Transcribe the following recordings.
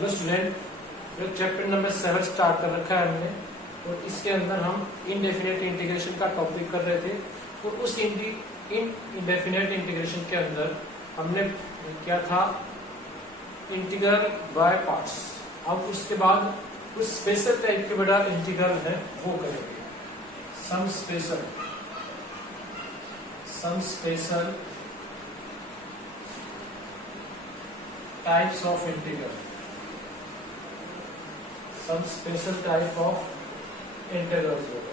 Hello student, chapter number 7 start कर रखा है हमने। तो इसके अंदर हम इनडेफिनेट इंटीग्रेशन का टॉपिक कर रहे थे। तो उस इनडेफिनेट इंटीग्रेशन के अंदर हमने क्या था, इंटीग्रल बाय पार्ट्स। अब उसके बाद कुछ स्पेशल टाइप के बड़ा इंटीग्रल है वो करेंगे। Some special types of integral, some special type of integrals होगा।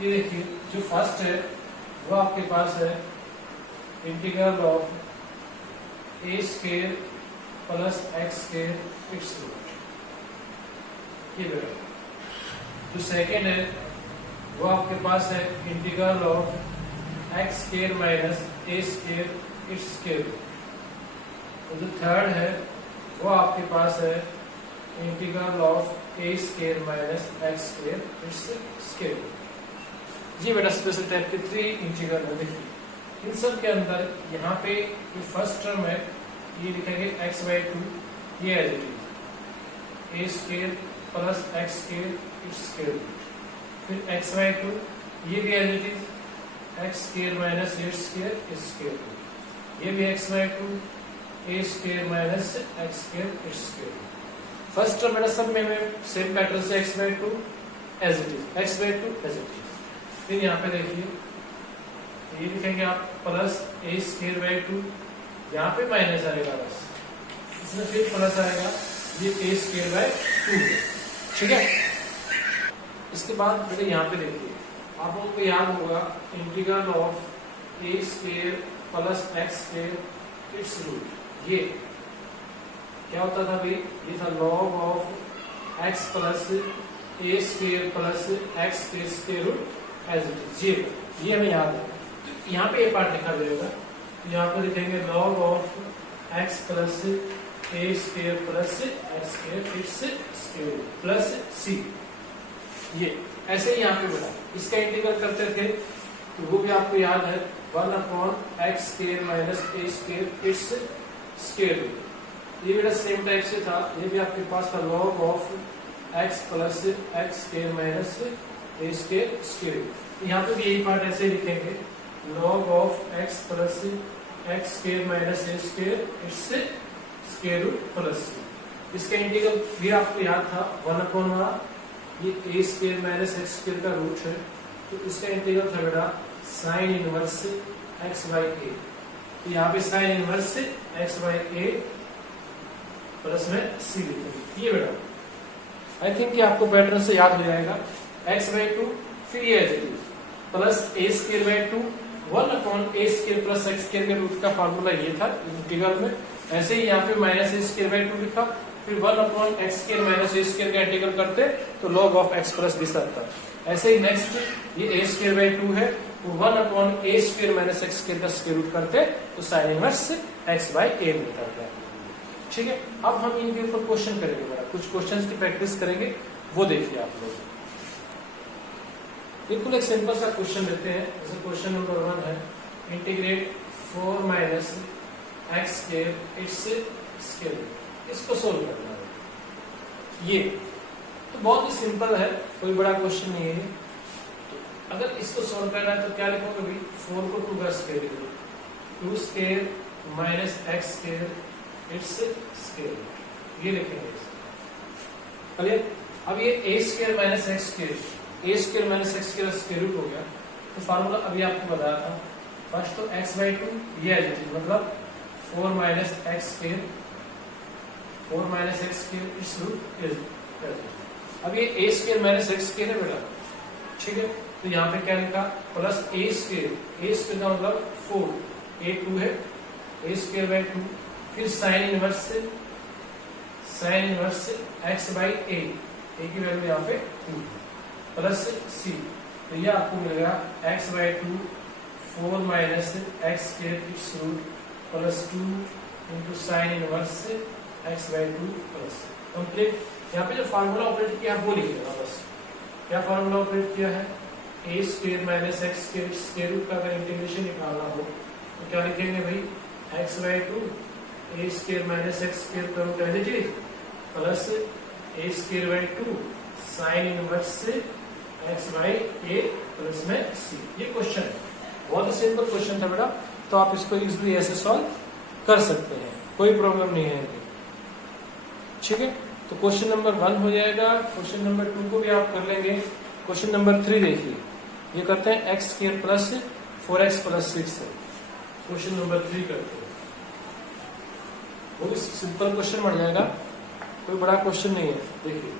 ये देखिए, जो फर्स्ट है वो आपके पास है integral of a square plus x square it's root. ये बेटा जो सेकेंड है वो आपके पास है integral of x square minus a square it's square. तो जो थर्ड है वो आपके पास है integral of a square minus x square it's square. ये बेटा स्पेशल टाइप के 3 इंटीग्रल है। देखिए इन सब के अंदर यहाँ पे जो फर्स्ट टर्म है ये लिखेंगे x/2, ये as it is a square plus x square it's square. फिर x/2 ये भी as it is x square minus a square it's square. ये भी x/2 a square minus x square it's square. First term मेरा सब में same pattern से x/2 as it is, x/2 as it is. फिर यहाँ पे देखिए ये लिखेंगे आप प्लस ए स्क्वायर बाई 2, यहाँ पे माइनस आएगा बस, इसमें फिर प्लस आएगा, ये ए स्क्वायर बाई 2 है। ठीक है, इसके बाद बेटे यहाँ पे देखिए आप लोगों को याद होगा integral of a square plus x square it's root. ये क्या होता था भाई, ये था log of x plus a square plus x square square root as it is. ये हमें याद है। यहाँ पे ये पार्ट लिखा जाएगा, यहाँ पे लिखेंगे log of x plus a square plus x square it's square plus c. ये ऐसे ही यहाँ पे बना, इसका इंटीग्रल करते थे तो वो भी आपको याद है 1/x square minus a square it's square root. ये बेटा सेम टाइप से था, ये भी आपके पास था log of x plus x square minus a square square root. यहाँ पे भी यही पार्ट ऐसे लिखेंगे log of x plus x square minus a square it's square root plus. इसका इंटीग्रल भी आपको याद था 1/1, ये a square minus x square का रूट है, तो इसका इंटीग्रल था बेटा sine inverse x by a. तो यहाँ पे sine inverse x by a plus में सी लिखेंगे। ये बेटा आई थिंक कि आपको पैटर्न से याद हो जाएगा। x/2 फिर ये as it is plus a square by 2 1/a square plus x square के रूट का फार्मूला ये था इंटीग्रल में। ऐसे ही यहाँ पे माइनस ए स्क्वायर बाई 2 लिखा, फिर 1/x square minus a square का इंटीग्रल करते तो log of x plus this आता। ऐसे ही नेक्स्ट ये ए स्क्वायर बाई 2 है, तो 1/a square minus x square का स्क्वायर रूट करते तो sign inverse x by a मिलता है। ठीक है, अब हम इनके ऊपर क्वेश्चन करेंगे बेटा, कुछ क्वेश्चंस की प्रैक्टिस करेंगे, वो देखिए आप लोग। बिल्कुल एक सिंपल सा क्वेश्चन लेते हैं। जैसे क्वेश्चन नंबर 1 है integrate 4 minus x square its square. इसको सोल्व करना है। ये तो बहुत ही सिंपल है, कोई बड़ा क्वेश्चन नहीं है। तो अगर इसको सोल्व करना है तो क्या लिखोगे भाई, 4 को 2 का स्क्वायर लिखो, 2 square minus x square it's square, ये लिखेंगे। अब ये a square minus x square, a square minus x square square root हो गया। तो फार्मूला अभी आपको बताया था, फर्स्ट तो x/2 ये एज इट इज, मतलब 4 minus x square, 4 minus x square it's root is. अब ये a square minus x square है बेटा, ठीक है। तो यहाँ पे क्या लिखा, plus a square, a square का मतलब 4, ए 2 है, ए स्क्वायर बाई 2, फिर साइन इनवर्स एक्स बाई ए की वैल्यू यहाँ पे 2 प्लस सी। तो ये आपको मिल गया x/2 4 minus x square it's root plus 2 into sine inverse x/2 plus complete. यहाँ पे जो फार्मूला ऑपरेट किया वो लिखेगा बस। क्या फार्मूला ऑपरेट किया है, a square minus x square root का अगर इंटीग्रेशन निकालना हो तो क्या लिखेंगे भाई, x by two a square minus x square का root as it is plus a square by two sine inverse से एक्स बाई ए प्लस में सी। ये क्वेश्चन है, बहुत ही सिंपल क्वेश्चन था बेटा, तो आप इसको इजीली ऐसे सॉल्व कर सकते हैं, कोई प्रॉब्लम नहीं है। ठीक है, तो क्वेश्चन नंबर 1 हो जाएगा। क्वेश्चन नंबर 2 को भी आप कर लेंगे। क्वेश्चन नंबर 3 देखिए, ये करते हैं x square plus 4x plus 6 है। क्वेश्चन नंबर 3 करते हैं, वो भी सिंपल क्वेश्चन बन जाएगा, कोई बड़ा क्वेश्चन नहीं है। देखिए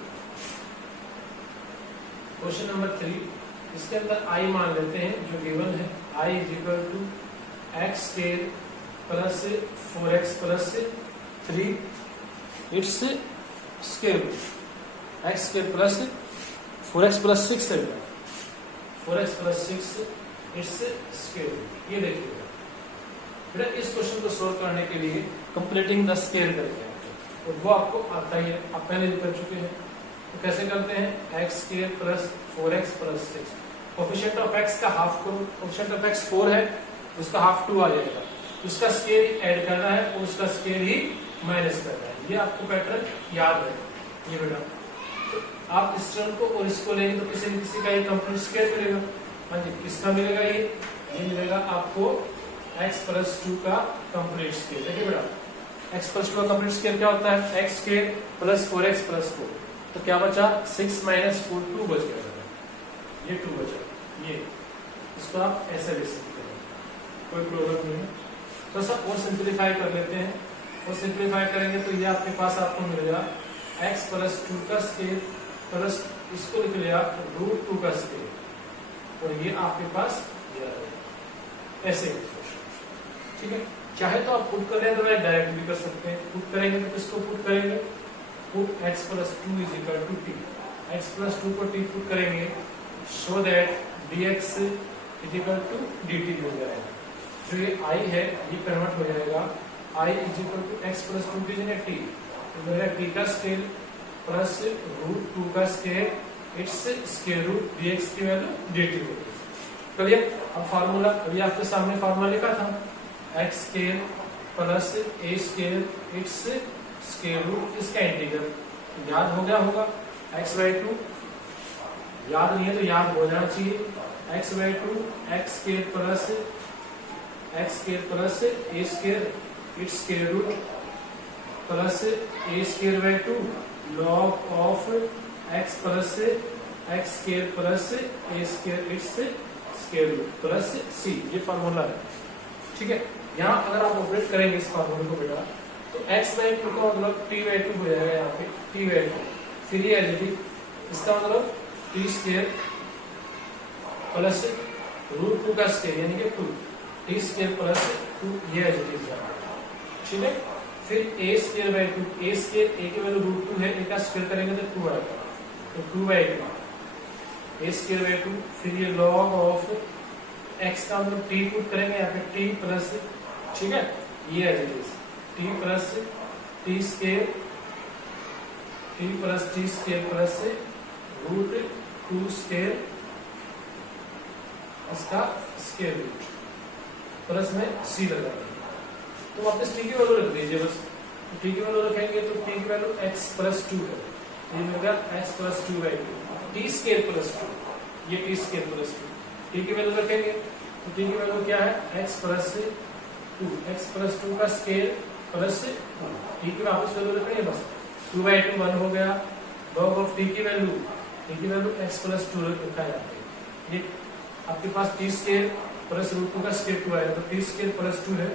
क्वेश्चन नंबर 3, इसके अंदर i मान लेते हैं जो गिवन है, i is equal to x square plus 4x plus 3 its square root, x square plus 4x plus 6 है, 4x plus 6 it's square root. ये देखिएगा बेटा, इस क्वेश्चन को सोल्व करने के लिए कंप्लीटिंग द स्क्वायर करके आते हैं, और वो आपको आता ही है, आप पहले भी कर चुके हैं। तो कैसे करते हैं, x square plus 4x plus 6, coefficient of x का हाफ करो, कोफिशिएंट ऑफ x 4 है, उसका हाफ 2 आ जाएगा, उसका स्क्वायर ऐड करना है और उसका स्क्वायर ही माइनस करना है। ये आपको पैटर्न याद है ये बेटा। तो आप इस टर्म को और इसको लेंगे तो किसी न किसी का ये कंप्लीट स्क्वायर मिलेगा। हाँ जी, किसका मिलेगा, ये मिलेगा आपको x प्लस 2 का कंप्लीट स्क्वायर। देखिए बेटा, x प्लस 2 का कंप्लीट स्क्वायर क्या होता है, x square plus 4x plus 4, तो क्या बचा 6 माइनस 4 2 बच गया, ये 2 बचा। ये इसको आप ऐसे लिख सकते हैं, कोई प्रॉब्लम नहीं है। तो सब और सिंप्लीफाई कर लेते हैं, और सिंप्लीफाई करेंगे तो ये आपके पास आपको मिलेगा x प्लस 2 का स्क्वायर प्लस इसको लिख लिया रूट 2 का स्क्वायर, और ये आपके पास ऐसे। ठीक है, चाहे तो आप पुट करें तो डायरेक्ट भी कर सकते हैं, पुट करेंगे तो किसको पुट करेंगे, put x plus 2 is equal to t, x plus 2 को t पुट करेंगे, so that dx is equal to dt हो जाएगा। जो ये i है ये कन्वर्ट हो जाएगा, i is equal to x plus 2 की जगह t, तो मेरा t का स्क्वायर प्लस रूट 2 का square it's square root dx की वैल्यू dt होगी। चलिए अब फार्मूला, अभी आपके सामने फार्मूला लिखा था, x square plus a square it's square root, इसका इंटीग्रल याद हो गया होगा, x बाई 2, याद नहीं है तो याद हो जाना चाहिए, x by 2 x square plus a square it's square root plus a square by 2 log of x plus x square plus a square it's square root plus c, ये फार्मूला है। ठीक है, यहाँ अगर आप ऑपरेट करेंगे इस फार्मूले को बेटा, तो x बाई 2 का मतलब t बाई 2 हो जाएगा, यहाँ पे t बाई 2, फिर ये एलजीडी, इसका मतलब t स्क्वायर प्लस रूट 2 का स्क्वायर यानी कि 2, t स्क्वायर प्लस 2, ये एलजीडी। ठीक है, फिर a square by 2, a square a की वैल्यू रूट 2 है, a का स्क्वायर करेंगे तो 2 आएगा, तो 2 बाई 2 a स्क्वायर बाई 2, फिर ये लॉग ऑफ x का मतलब t पुट करेंगे यहाँ पे t प्लस, ठीक है, ये एलजीडी, t plus t square plus root 2 square इसका स्क्वायर रूट प्लस में c लगा देंगे, तो वापस t की वैल्यू रख दीजिए बस। तो t की वैल्यू रखेंगे तो t की वैल्यू x प्लस 2 है, ये मिलेगा x plus 2 by 2, t square plus 2, ये t स्क्वायर प्लस 2, t की वैल्यू रखेंगे तो t की वैल्यू क्या है, x प्लस 2, x प्लस 2 का स्क्वायर प्लस t की वापस वैल्यू रखेंगे बस, 2 बाई 2 1 हो गया, लॉग ऑफ t की वैल्यू x प्लस 2 रखा है, ये आपके पास t स्क्वायर प्लस रूट 2 का स्क्वायर 2 आएगा, तो t स्क्वायर प्लस 2 है,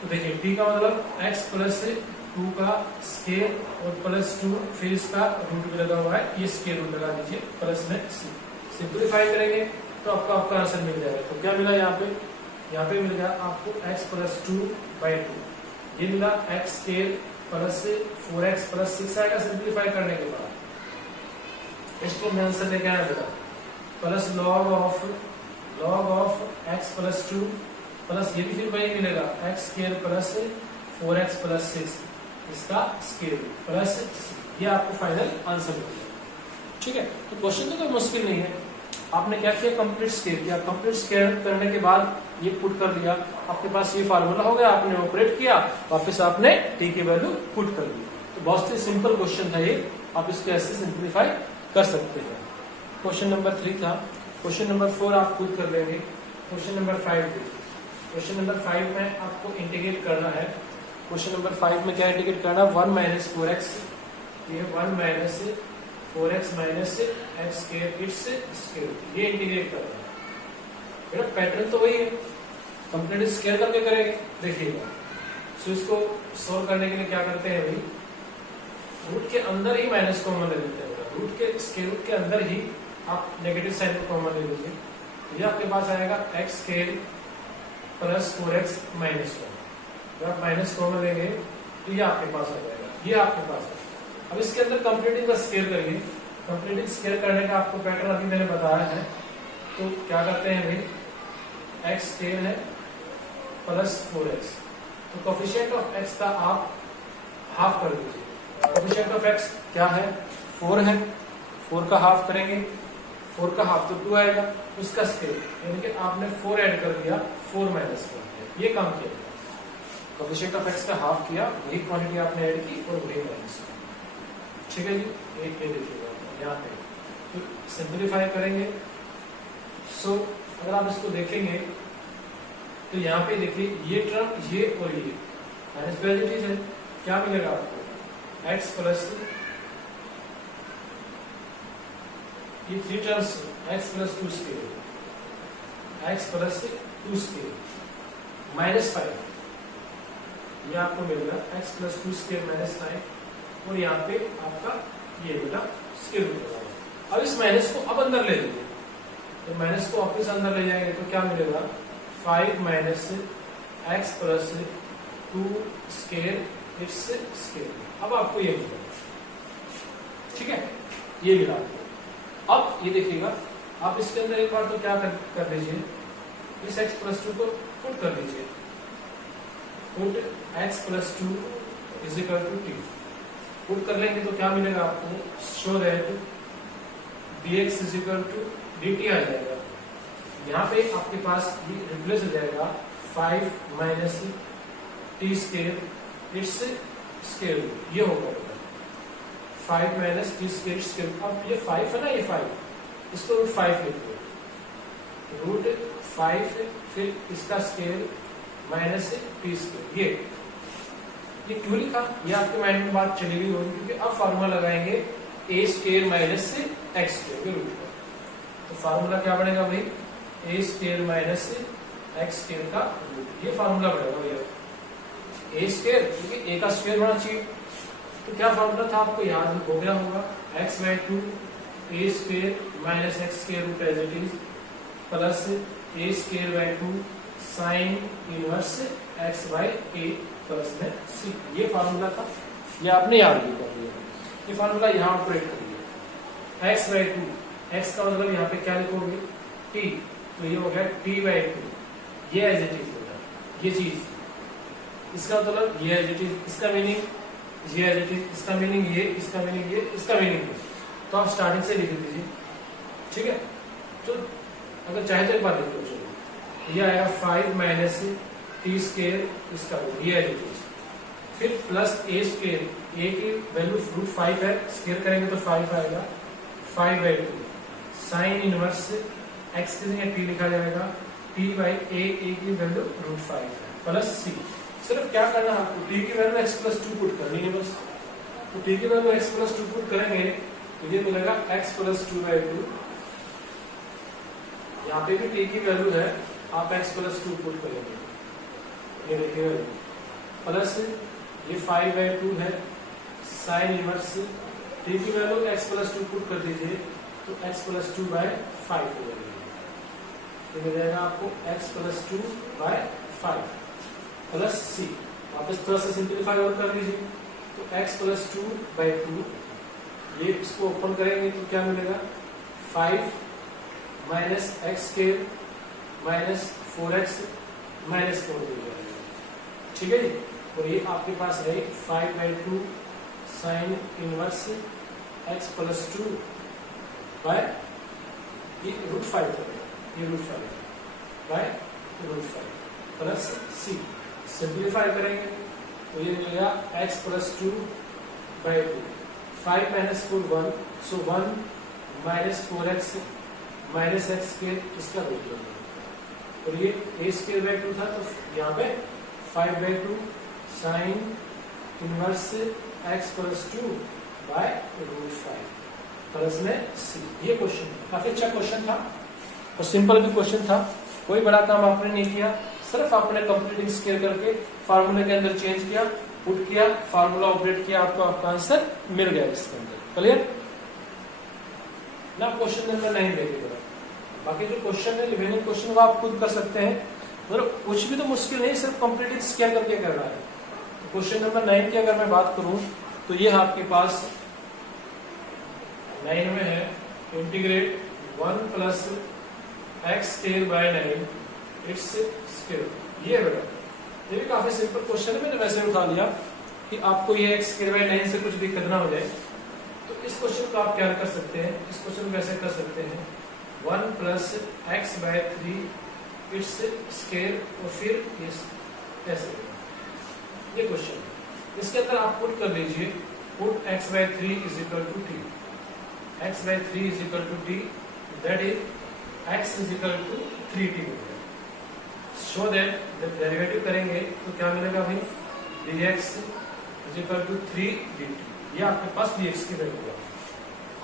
तो देखिए t का मतलब x प्लस 2 का स्क्वायर और प्लस 2, फिर इसका रूट भी लगा हुआ है, ये स्क्वायर रूट लगा दीजिए प्लस में c, सिंप्लीफाई करेंगे तो आपका आंसर मिल जाएगा। तो क्या मिला यहाँ पे मिल गया आपको x प्लस 2 बाई 2, ये मिला x square plus 4x plus 6 आएगा सिंप्लीफाई करने के बाद, इसको मैं आंसर लेके आया बेटा, plus log of x plus 2 plus ये भी फिर वही मिलेगा x square plus 4x plus 6 इसका स्क्वायर प्लस c, ये आपको फाइनल आंसर मिलेगा। ठीक है, तो क्वेश्चन तो कोई मुश्किल नहीं है, आपने क्या किया, कंप्लीट स्क्वायर किया। कंप्लीट स्क्वायर करने के बाद ये पुट कर दिया, आपके पास ये फार्मूला हो गया, आपने ऑपरेट किया, वापस आपने टी की वैल्यू पुट कर दी। तो बहुत ही सिंपल क्वेश्चन था ये, आप इसको ऐसे सिंप्लीफाई कर सकते हैं। क्वेश्चन नंबर 3 था। क्वेश्चन नंबर 4 आप खुद कर लेंगे। क्वेश्चन नंबर 5 देखिए। क्वेश्चन नंबर 5 में आपको इंटीग्रेट करना है। क्वेश्चन नंबर 5 में क्या इंटीग्रेट करना है, 1 माइनस 4x, ये 1 minus 4x minus x square it's square, ये इंटीग्रेट करना है। बेटा पैटर्न तो वही है, कंप्लीट स्क्वायर करके करेंगे। देखिएगा, सो इसको सॉल्व करने के लिए क्या करते हैं भाई, रूट के अंदर ही माइनस कॉमन ले लेते हैं। रूट के स्क्वायर रूट के अंदर ही आप नेगेटिव साइन को कॉमन ले लीजिए, ये आपके पास आएगा x square plus 4x minus 1। जब आप माइनस कॉमन लेंगे तो ये आपके पास आ जाएगा, ये आपके पास है। अब इसके अंदर कंप्लीटिंग का स्क्वायर करिए। कंप्लीटिंग स्क्वायर करने का आपको पैटर्न अभी मैंने बताया है। तो क्या करते हैं भाई, एक्स स्क्वायर है प्लस 4x, तो कोफिशिएंट ऑफ x का आप हाफ कर दीजिए। कोफिशिएंट ऑफ x क्या है, 4 है, 4 का हाफ करेंगे, 4 का हाफ तो 2 आएगा, उसका स्क्वायर, यानी कि आपने 4 ऐड कर दिया, 4 माइनस 4, ये काम किया। कोफिशिएंट ऑफ x का हाफ किया, वही क्वांटिटी आपने ऐड की और वही माइनस की। ठीक है जी, एक ये देखिएगा यहाँ पे, तो सिंप्लीफाई करेंगे। सो अगर आप इसको देखेंगे तो यहाँ पे देखिए, ये टर्म ये और ये माइनस पॉजिटिव है, क्या मिलेगा आपको, x प्लस ये 3 terms, x plus 2 square, x plus 2 square minus 5, ये आपको मिलेगा x प्लस 2 स्क्वायर माइनस 5, और यहाँ पे आपका ये बेटा स्क्वायर रूट होगा। अब इस माइनस को अब अंदर ले लीजिए, तो माइनस को वापस अंदर ले जाएंगे तो क्या मिलेगा, 5 minus x plus 2 square its square. अब आपको ये मिलेगा, ठीक है, ये मिला आपको। अब ये देखिएगा, आप इसके अंदर एक बार तो क्या कर लीजिए, इस x प्लस 2 को पुट कर दीजिए, put x plus 2 is equal to t. Put कर लेंगे तो क्या मिलेगा आपको, so that dx is equal to dt आ जाएगा। यहाँ पे आपके पास ये रिप्लेस हो जाएगा, 5 minus T square it's square, ये होगा 5 माइनस टी स्क्वायर स्क्वायर। अब ये 5 है ना, ये 5, इसको रूट 5 लिख दो, रूट 5 फिर इसका स्क्वायर माइनस टी स्क्वायर। ये क्यों लिखा, ये आपके माइंड में बात चली गई होगी, क्योंकि अब फार्मूला लगाएंगे ए स्क्वायर माइनस एक्स स्क्वायर के रूट में। तो फार्मूला क्या बनेगा भाई, ए स्क्वायर माइनस एक्स स्क्वायर का रूट, ये फार्मूला बनेगा भैया। ए स्क्वायर, क्योंकि ए का स्क्वायर होना चाहिए, तो क्या फार्मूला था आपको याद हो गया होगा, x by 2 a square minus x square root as it is plus a square by 2 sine inverse x by a plus में सी, ये फार्मूला था, ये आपने याद भी कर लिया। ये फार्मूला यहाँ ऑपरेट करिए, एक्स बाई 2, एक्स का मतलब यहाँ पे क्या लिखोगे, टी, तो ये हो गया टी बाई 2, ये एज इट इज होगा, ये चीज, इसका मतलब ये एज इट इज, इसका मीनिंग ये एज इट इज, इसका मीनिंग ये, इसका मीनिंग ये, इसका मीनिंग ये। तो आप स्टार्टिंग से लिख दीजिए, ठीक है। तो अगर चाहे तो एक बार लिख लो, चलो ये आएगा 5 माइनस टी स्क्वायर इसका ये एज इट इज, फिर प्लस ए स्क्वायर, ए की वैल्यू रूट 5 है, स्क्वायर करेंगे तो 5 आएगा, 5 बाई 2 साइन इनवर्स एक्स की जगह टी लिखा जाएगा, टी बाई ए की वैल्यू रूट 5 है, प्लस सी। सिर्फ क्या करना है आपको, टी की वैल्यू एक्स प्लस 2 पुट करनी है बस। तो टी की वैल्यू एक्स प्लस 2 पुट करेंगे तो ये मिलेगा एक्स प्लस 2 बाई 2, यहाँ पे भी टी की वैल्यू है, आप एक्स प्लस 2 पुट करेंगे, ये देखिए प्लस ये 5 बाई 2 है, साइन इनवर्स टी की वैल्यू एक्स प्लस 2 पुट कर दीजिए तो एक्स प्लस 2 बाय 5 हो जाएगी, तो मिल जाएगा आपको एक्स प्लस 2 बाय 5 प्लस सी। वापस थोड़ा सा सिंप्लीफाई और कर लीजिए, तो x प्लस 2 बाई 2, ये इसको ओपन करेंगे तो क्या मिलेगा, 5 minus x square minus 4x minus 4 हो जाएगा, ठीक है जी। और ये आपके पास है 5 by 2 sine inverse x plus 2 by ये √5 करेगा, ये √5 बाय √5 प्लस सी। सिंप्लीफाई करेंगे तो ये मिलेगा x plus 2 by 2, 5 minus 4 1, so 1 minus 4x minus x square इसका रूट लेंगे। और ये a स्क्वायर बाई 2 था तो यहाँ पे 5 by 2 sine inverse x plus 2 by √5 plus में c। ये क्वेश्चन काफी अच्छा क्वेश्चन था और सिंपल भी क्वेश्चन था, कोई बड़ा काम आपने नहीं किया, सिर्फ आपने कंप्लीटिंग स्क्वायर करके फार्मूले के अंदर चेंज किया, पुट किया, फार्मूला ऑपरेट किया, आपको आपका आंसर मिल गया इसके अंदर। क्लियर ना? क्वेश्चन नंबर 9 देखिएगा। बाकी जो क्वेश्चन है रिमेनिंग क्वेश्चन वो आप खुद कर सकते हैं, मतलब कुछ भी तो मुश्किल नहीं, सिर्फ कंप्लीटिंग स्क्वायर करके करना है। क्वेश्चन नंबर 9 की अगर मैं बात करूं तो ये आपके पास 9 में है integrate 1 plus x square by 9 it's square. ये बेटा ये भी काफी सिंपल क्वेश्चन है, मैंने वैसे उठा लिया कि आपको ये एक्स स्क्वायर बाय 9 से कुछ दिक्कत ना हो जाए। तो इस क्वेश्चन को आप क्या कर सकते हैं, इस क्वेश्चन को ऐसे कर सकते हैं 1 plus x by 3 its square और फिर इस ऐसे। ये क्वेश्चन इसके अंदर आप पुट कर लीजिए, put x by 3 is equal to t, x by 3 is equal to t, that is x is equal to 3t। So that जब डेरिवेटिव करेंगे तो क्या मिलेगा भाई, dx is equal to 3 dt। ये आपके पास dx की वैल्यू है।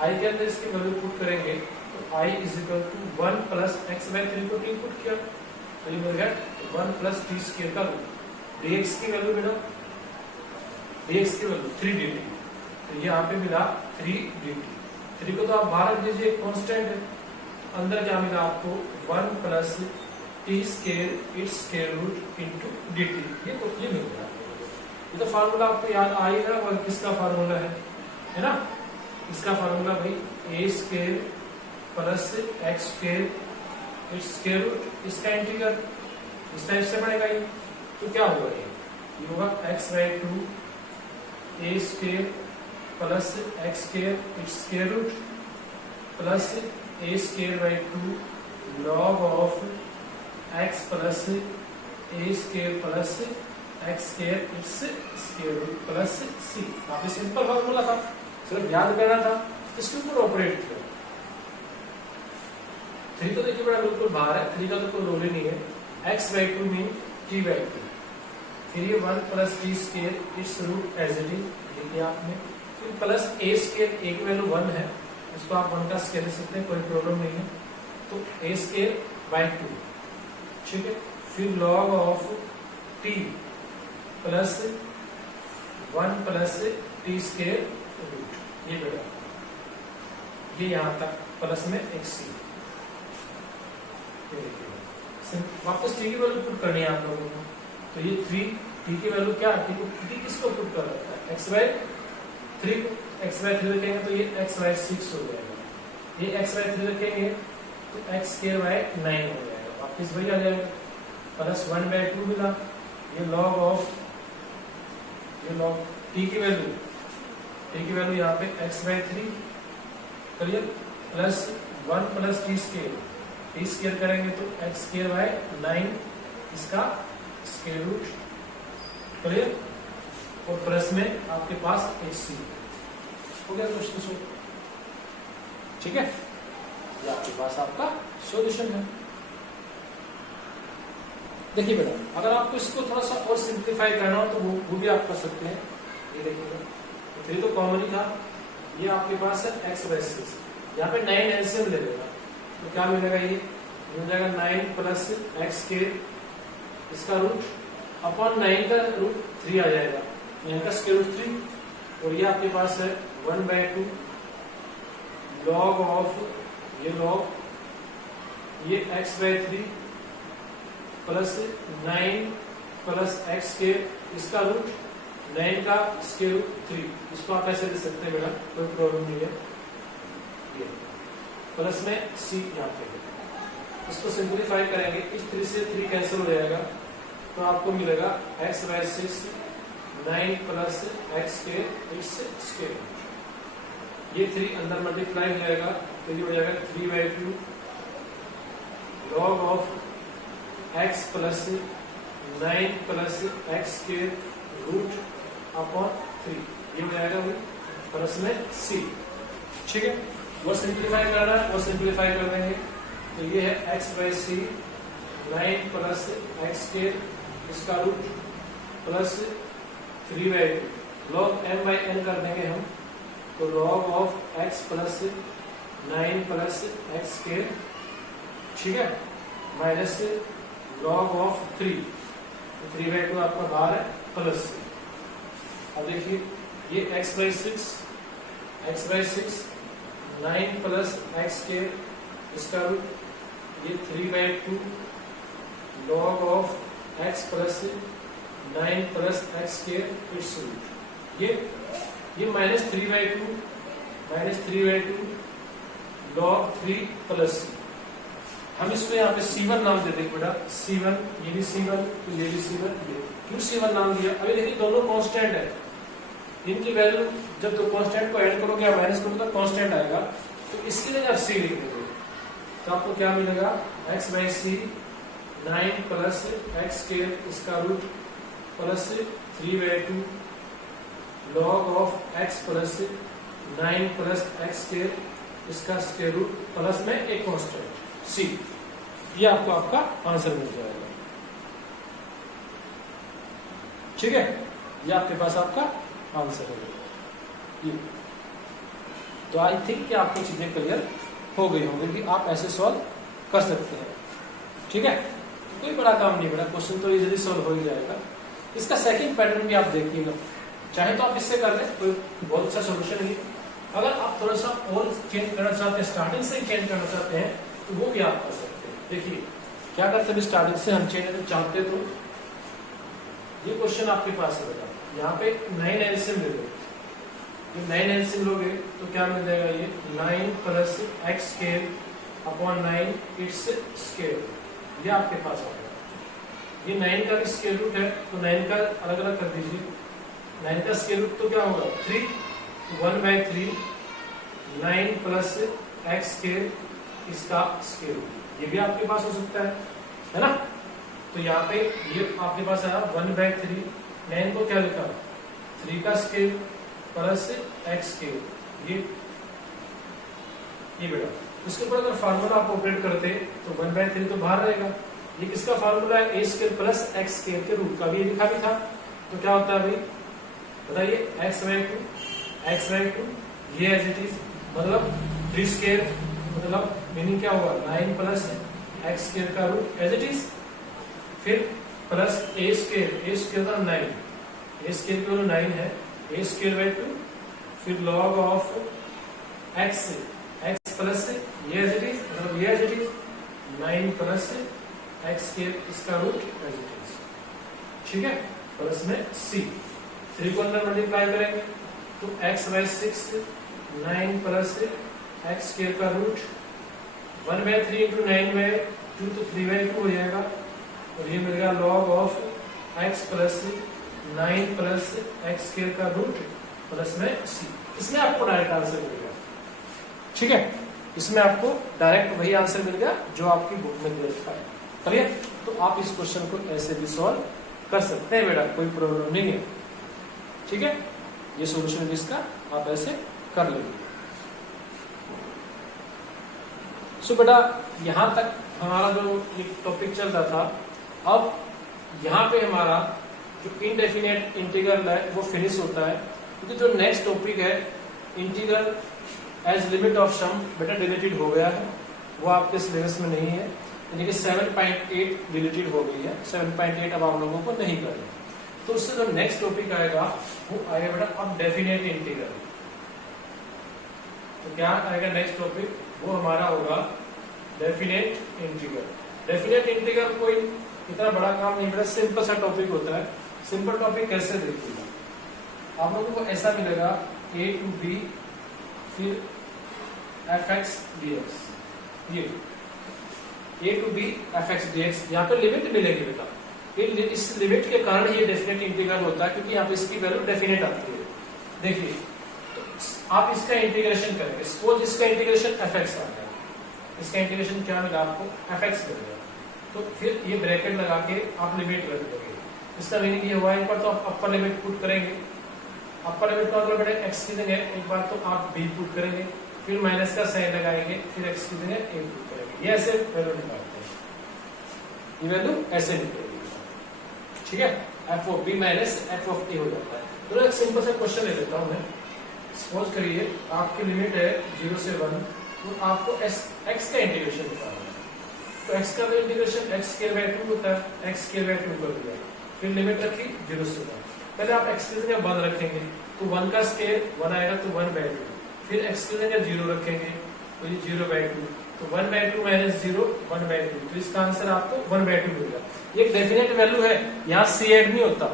i के अंदर इसकी वैल्यू पुट करेंगे तो i is equal to 1 plus x by 3 को t पुट किया तो ये मिल गया 1 प्लस t स्क्वायर का रूट। dx की वैल्यू मिला, dx की वैल्यू 3 dt, तो ये यहाँ पे मिला 3 dt। 3 को तो आप बाहर रख दीजिए, कांस्टेंट है। अंदर क्या मिला आपको 1 plus t square it's square root into dt। ये मिल गया। ये तो फार्मूला आपको याद आ ही रहा है, किसका फार्मूला है ना? इसका फार्मूला भाई a square plus x square it's square root, इसका इंटीग्रल इस टाइप से पड़ेगा ये। तो क्या होगा ये होगा x by 2 a square plus x square it's square root plus a square by 2 log of x plus a square plus x square it's square root plus c। काफी सिंपल फार्मूला था, सिर्फ याद करना था, इसके ऊपर ऑपरेट किया। 3 तो देखिए बड़ा बिल्कुल बाहर है, 3 का तो कोई रोल ही नहीं है। x by 2 mean t by 2, फिर ये 1 plus t square it's root as it is देखिए आपने, फिर प्लस a स्क्वायर, a की वैल्यू 1 है, इसको आप 1 का स्क्वायर ले सकते हैं, कोई प्रॉब्लम नहीं है। तो a स्क्वायर बाय 2, ठीक है, फिर log of t plus 1 plus t square root, ये बेटा ये यहां तक प्लस में एक c। वापस t की वैल्यू पुट करनी है आप लोगों को, तो ये 3 t की वैल्यू क्या है, t किसको पुट कर रखा है, x बाय 3 को x बाय 3 रखेंगे तो ये x बाय 6 हो जाएगा, ये x बाय 3 रखेंगे तो x स्क्वायर बाय 9 हो जाएगा, वापस वही आ जाएगा, प्लस 1 बाय 2 मिला, ये लॉग ऑफ t की वैल्यू यहाँ पे x बाय 3 करिए प्लस 1 प्लस टी स्क्वायर करेंगे तो x स्क्वायर बाय 9 इसका स्क्वायर रूट करिए, और प्लस में आपके पास एक c हो गया क्वेश्चन सॉल्व। ठीक है, ये आपके पास आपका सॉल्यूशन है। देखिए बेटा, अगर आपको इसको थोड़ा सा और सिंप्लीफाई करना हो तो वो भी आप कर सकते हैं। ये देखिएगा, तो 3 तो कॉमन ही था, ये आपके पास है x बाय 6, यहाँ पे 9 एलसीएम ले लेगा तो क्या मिलेगा, ये मिल जाएगा 9 प्लस एक्स स्क्वायर, इसका रूट अपॉन 9 का रूट 3 आ जाएगा, 9 का स्क्वायर रूट 3, और ये आपके पास है 1 बाय 2 लॉग ऑफ ये x by 3 plus 9 plus x square, इसका रूट 9 का स्क्वायर रूट 3, इसको आप ऐसे दे सकते हैं बेटा, कोई प्रॉब्लम नहीं है। ये प्लस में c यहाँ पे, इसको सिंप्लीफाई करेंगे, इस 3 से 3 कैंसिल हो जाएगा तो आपको मिलेगा x by 6 9 plus x square it's square root, ये 3 अंदर मल्टीप्लाई हो जाएगा तो ये हो जाएगा 3 by 2 log of x plus 9 plus x square root upon 3, ये हो जाएगा भाई प्लस में c। ठीक है, वो सिंप्लीफाई करना है, वो सिंप्लीफाई कर देंगे। तो ये है x by c 9 plus x square इसका root plus 3 by 2 log m by n कर देंगे हम। तो log of x plus 9 plus x square, ठीक है, माइनस लॉग ऑफ 3, 3 बाई 2 आपका बाहर है प्लस। अब देखिए ये x by 6 9 plus x square इसका रूट, ये 3 by 2 log of x plus 9 plus x square it's root, ये minus 3 by 2 log 3 plus c। हम इसको यहाँ पे C1 नाम दे देंगे बेटा, C1, ये भी C1, ये भी C1, क्यों C1 नाम दिया? अभी देखिए दोनों कांस्टेंट है, इनकी वैल्यू जब दो कांस्टेंट को ऐड करोगे या माइनस करोगे तो कांस्टेंट आएगा। तो इसके लिए आप c लिख देंगे तो आपको क्या मिलेगा, x by c 9 plus x square इसका root plus 3 by 2 log of x plus 9 plus x square इसका स्क्वायर रूट प्लस में एक कांस्टेंट c। ये आपको आपका आंसर मिल जाएगा। ठीक है, ये आपके पास आपका आंसर है। तो आई थिंक कि आपको चीजें क्लियर हो गई होंगी कि आप ऐसे सॉल्व कर सकते हैं। ठीक है, कोई बड़ा काम नहीं, बड़ा क्वेश्चन तो इजीली सॉल्व हो ही जाएगा। इसका सेकंड पैटर्न भी आप देखिएगा, चाहे तो आप इससे कर लें, कोई बहुत अच्छा सोल्यूशन नहीं। अगर आप थोड़ा सा और चेंज करना चाहते हैं, स्टार्टिंग से ही चेंज करना चाहते हैं, तो वो भी आप कर सकते हैं। देखिए क्या करते हैं, स्टार्टिंग से हम चेंज करना चाहते तो ये क्वेश्चन आपके पास है बेटा, यहाँ पे 9 एलसीएम ले लो, 9 एलसीएम लोगे तो क्या मिल जाएगा, ये 9 plus x square upon 9 it's square, ये आपके पास आ गया। ये 9 का भी स्क्वायर रूट है तो 9 का अलग अलग कर दीजिए। 9 का स्क्वायर रूट तो क्या होगा 3, 1/3 9 प्लस एक्स स्क्वायर इसका स्क्वायर रूट, ये भी आपके पास हो सकता है ना। तो यहाँ पे ये आपके पास आया 1/3, 9 को क्या लिखा 3 का स्क्वायर प्लस एक्स स्क्वायर, ये बेटा। इसके ऊपर अगर फार्मूला आप ऑपरेट करते तो 1/3 तो बाहर रहेगा। ये किसका फार्मूला है, a square plus x square के रूट का भी लिखा भी था। तो क्या होता है भाई बताइए, x/2 ये एज इट इज, मतलब 3 स्क्वायर, मतलब मीनिंग क्या होगा 9 प्लस एक्स स्क्वायर का रूट एज इट इज, फिर प्लस a स्क्वायर का 9, a स्क्वायर का 9 है, a स्क्वायर 2, फिर लॉग ऑफ x प्लस ये एज इट इज, मतलब ये as it is 9 plus x square इसका रूट एज इट इज। ठीक है, प्लस में c, 3 को अंदर मल्टीप्लाई करेंगे तो x/6 9 प्लस एक्स स्क्वायर का रूट 1/3 इंटू 9/2 तो 3/2 हो जाएगा, और ये मिलेगा log of x plus 9 plus x square का रूट प्लस में c। इसमें आपको डायरेक्ट आंसर मिलेगा। ठीक है, इसमें आपको डायरेक्ट वही आंसर मिलेगा जो आपकी बुक में दे रखा है। क्लियर? तो आप इस क्वेश्चन को ऐसे भी सॉल्व कर सकते हैं बेटा, कोई प्रॉब्लम नहीं है। ठीक है, ये सोल्यूशन इसका आप ऐसे कर लेंगे। सो बेटा यहां तक हमारा जो टॉपिक चल रहा था, अब यहाँ पे हमारा जो इनडेफिनेट इंटीग्रल है वो फिनिश होता है, क्योंकि जो नेक्स्ट टॉपिक है integral age limit of some बेटा डिलीटेड हो गया है, वो आपके सिलेबस में नहीं है, यानी कि 7.8 डिलीटेड हो गई है। 7.8 अब आप लोगों को नहीं करना। तो उससे जो नेक्स्ट टॉपिक आएगा वो आएगा बेटा अब डेफिनेट इंटीग्रल। तो क्या आएगा नेक्स्ट टॉपिक, वो हमारा होगा डेफिनेट इंटीग्रल। डेफिनेट इंटीग्रल कोई इतना बड़ा काम नहीं बेटा, सिंपल सा टॉपिक होता है। सिंपल टॉपिक कैसे देखिएगा, आप लोगों को ऐसा मिलेगा a to b फिर fx dx, ये a to b fx dx, यहाँ पे लिमिट मिलेगी बेटा। इस लिमिट के कारण ये डेफिनेट इंटीग्रल होता है, क्योंकि यहाँ पे इसकी वैल्यू डेफिनेट आती है। देखिए तो आप इसका इंटीग्रेशन करेंगे, सपोज इसका इंटीग्रेशन fx आ गया, इसका इंटीग्रेशन क्या मिला आपको, fx मिल गया। तो फिर ये ब्रैकेट लगा के आप लिमिट रख दोगे। इसका मीनिंग ये हुआ, एक बार तो आप अपर लिमिट पुट करेंगे, अपर लिमिट का मतलब बेटा x की जगह एक बार तो आप b पुट करेंगे, फिर माइनस का साइन लगाएंगे, फिर x की जगह a पुट करेंगे। ये ऐसे वैल्यू निकालते हैं, ये वैल्यू ऐसे निकलेगी, ठीक है। f of b minus f of a हो जाता है। तो एक सिंपल सा क्वेश्चन ले लेता हूं मैं। सपोज करिए आपकी लिमिट है 0 से 1, तो आपको x का इंटीग्रेशन निकालना है। तो x का इंटीग्रेशन x स्क्वायर बाय 2 होता है, x स्क्वायर बाय 2 कर दिया, फिर लिमिट रखी 0 से 1। पहले आप x की जगह 1 रखेंगे, तो 1 का स्क्वायर 1 आएगा, तो 1 बाय 2। फिर x की जगह 0 रखेंगे, तो ये 0 बाय 2, तो 1 बाय 2 माइनस 0 1 बाय 2, तो इसका आंसर आपको 1 बाय 2 मिलेगा। ये एक डेफिनेट वैल्यू है, यहाँ c ऐड नहीं होता,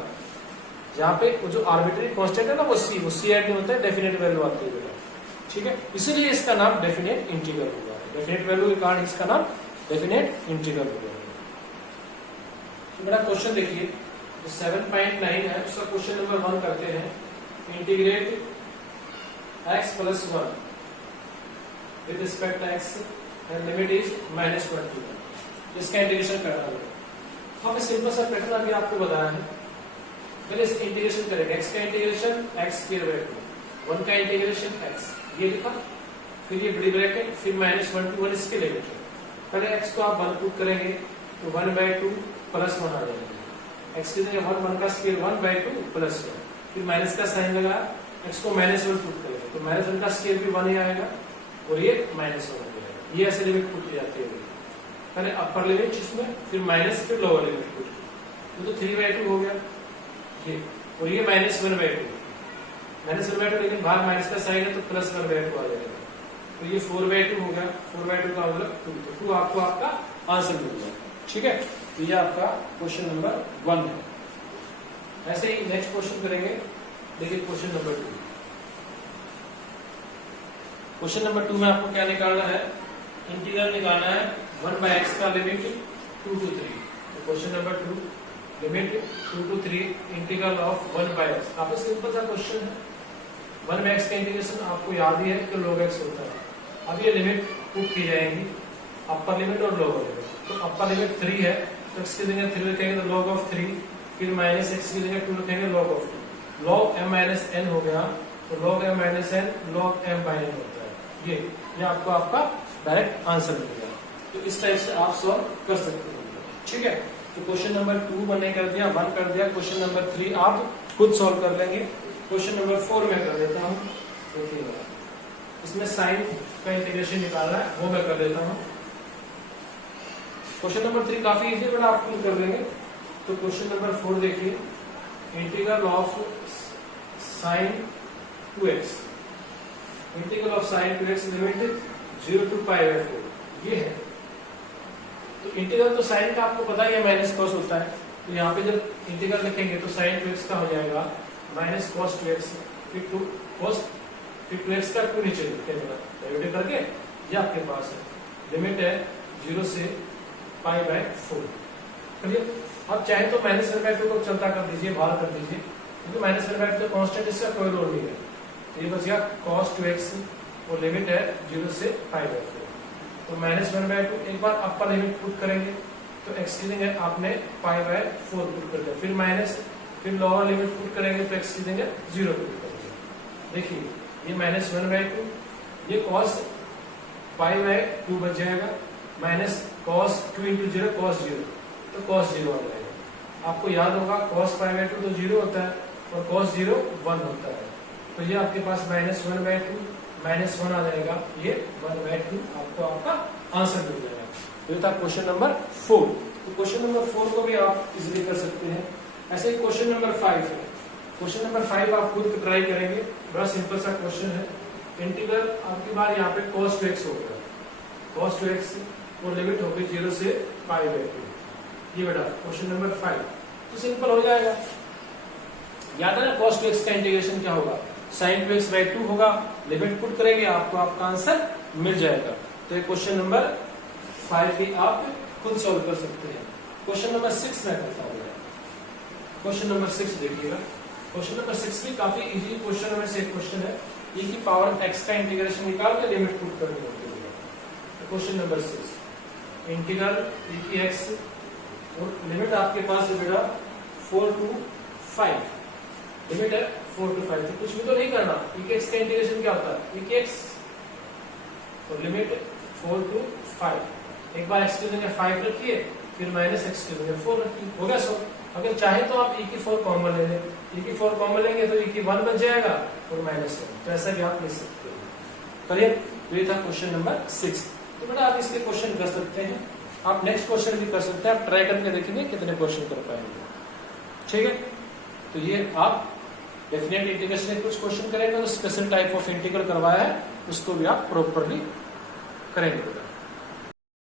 यहाँ पे वो जो आर्बिट्री कांस्टेंट है ना वो c ऐड नहीं होता है, डेफिनेट वैल्यू आती है, ठीक है। इसीलिए इसका नाम डेफिनेट इंटीग्रल हुआ है। डेफिनेट वैल्यू के कारण इसका नाम डेफिनेट इंटीग्रल हुआ है। तो मेरा क्वेश्चन देखिए 7.9 है, उसका क्वेश्चन नंबर 1 करते हैं। Integrate x plus 1 with respect to x and limit is -1 to 1। इसका इंटीग्रेशन करना है। हमने सिंपल सा पैटर्न अभी आपको बताया है। पहले इसका इंटीग्रेशन करेंगे, x का इंटीग्रेशन x स्क्वायर बाय 2, 1 का इंटीग्रेशन x, ये लिखा, फिर ये बड़ी ब्रैकेट, फिर -1 to 1 इसके लिमिट है। पहले x को आप 1 पुट करेंगे, तो 1 बाय 2 प्लस 1 आ जाएगा। x की जगह 1 का स्क्वायर 1 बाय 2 प्लस 1, फिर माइनस का साइन लगा, x को -1 पुट करेंगे, तो -1 का स्क्वायर भी 1 ही आएगा, और ये -1 हो जाएगा। ये ऐसे लिमिट पुट की जाती है। पहले अपर लिमिट इसमें, फिर माइनस, फिर लोअर लिमिट पुट, तो 3 बाय 2 हो गया ये, और ये -1 बाय 2, -1 बाय 2, लेकिन बाहर माइनस का साइन है तो +1 बाय 2 आ जाएगा। तो ये 4 बाय 2 हो गया, 4 बाय 2 का मतलब 2, तो 2 आपको आपका आंसर मिल गया, ठीक है। तो ये आपका क्वेश्चन नंबर 1 है। ऐसे ही नेक्स्ट क्वेश्चन करेंगे, देखिए क्वेश्चन नंबर 2। क्वेश्चन नंबर 2 में आपको क्या निकालना है, इंटीग्रल निकालना है 1/x का limit 2 to 3। Question number 2, limit 2 to 3 integral of 1/x। काफी सिंपल सा क्वेश्चन है। 1/x का इंटीग्रेशन आपको याद ही है कि log x होता है। अब ये लिमिट पुट की जाएंगी, अपर लिमिट और लोअर लिमिट। तो अपर लिमिट 3 है, तो x की जगह 3 रखेंगे तो log ऑफ 3, फिर माइनस x की जगह 2 रखेंगे log of 2, log m minus n हो गया, तो log m minus n log m by n होता है। ये आपको आपका डायरेक्ट आंसर मिलेगा। तो इस टाइप से आप सॉल्व कर सकते हो, ठीक है। तो क्वेश्चन नंबर 2 मैंने कर दिया, 1 कर दिया। क्वेश्चन नंबर 3 आप खुद सॉल्व कर लेंगे। क्वेश्चन नंबर 4 में कर देता हूँ। देखिएगा, इसमें साइन का इंटीग्रेशन निकालना है, वो मैं कर देता हूँ। क्वेश्चन नंबर 3 काफी इजी, बट आप खुद कर लेंगे। तो क्वेश्चन नंबर 4 देखिए, integral of sine 2x, integral of sine 2x limit 0 to π/4, ये है। तो इंटीग्रल तो साइन का आपको पता ही है, माइनस कॉस होता है। तो यहाँ पे जब इंटीग्रल लिखेंगे तो साइन 2x का हो जाएगा माइनस कॉस 2x, फिर 2 cos, फिर 2x का 2 नीचे लिखेंगे डेरिवेटिव करके, ये आपके पास है। लिमिट है 0 से π/4। क्लियर। अब चाहे तो -1/2 को चलता कर दीजिए, बाहर कर दीजिए, क्योंकि -1/2 कांस्टेंट, इसका कोई रोल नहीं है। तो ये बच गया cos 2x, और लिमिट है 0 से π/4। तो -1/2 एक बार अपर लिमिट पुट करेंगे, तो x की जगह आपने π/4 पुट कर दिया, फिर माइनस, फिर लोअर लिमिट पुट करेंगे तो x की जगह 0 पुट करेंगे। देखिए ये -1/2, ये cos π/2 बच जाएगा, माइनस cos 2 × 0 cos 0, तो cos 0 आ जाएगा। आपको याद होगा cos π/2 तो 0 होता है, और cos 0 1 होता है। तो ये आपके पास -1/2 -1 आ जाएगा, ये 1/2 आपको आपका आंसर मिल जाएगा। तो ये था क्वेश्चन नंबर 4। तो क्वेश्चन नंबर 4 को भी आप इजीली कर सकते हैं। ऐसे ही क्वेश्चन नंबर 5 है। क्वेश्चन नंबर 5 आप खुद ट्राई करेंगे, बड़ा सिंपल सा क्वेश्चन है। इंटीग्रल आपकी बार यहाँ पे cos 2x हो गया, cos 2x, और लिमिट हो गई 0 से π/2। ये बेटा क्वेश्चन नंबर 5, तो सिंपल हो जाएगा। याद है ना cos 2x का इंटीग्रेशन क्या होगा, sin 2x/2 होगा। लिमिट पुट करेंगे, आपको आपका आंसर मिल जाएगा। तो ये क्वेश्चन नंबर 5 भी आप खुद सॉल्व कर सकते हैं। क्वेश्चन नंबर 6 में करता हूँ। क्वेश्चन नंबर 6 देखिएगा। क्वेश्चन नंबर 6 भी काफी इजी क्वेश्चन में से एक क्वेश्चन है। e की पावर x का इंटीग्रेशन निकाल के लिमिट पुट करनी होती है। क्वेश्चन नंबर 6, इंटीग्रल e की x और लिमिट आपके पास है बेटा 4 to 5, लिमिट है 4 to 5, तो कुछ भी तो नहीं करना। e की x का इंटीग्रेशन क्या होता है, e की x, तो लिमिट 4 to 5, एक बार x की जगह 5 रखिए, फिर माइनस x की जगह 4 रखिए, हो गया सो। अगर चाहे तो आप e की 4 कॉमन ले लें, e की 4 कॉमन लेंगे तो e की 1 बच जाएगा और -1, तो ऐसा भी आप ले सकते हो। करिए, तो ये था क्वेश्चन नंबर 6। तो बेटा आप इसके क्वेश्चन कर सकते हैं, आप नेक्स्ट क्वेश्चन भी कर सकते हैं, आप ट्राई करके देखेंगे कितने क्वेश्चन कर पाएंगे, ठीक है। तो ये आप डेफिनेट इंटीग्रेशन के कुछ क्वेश्चन करेंगे, तो स्पेशल टाइप ऑफ इंटीग्रल करवाया है उसको भी आप प्रॉपरली करेंगे।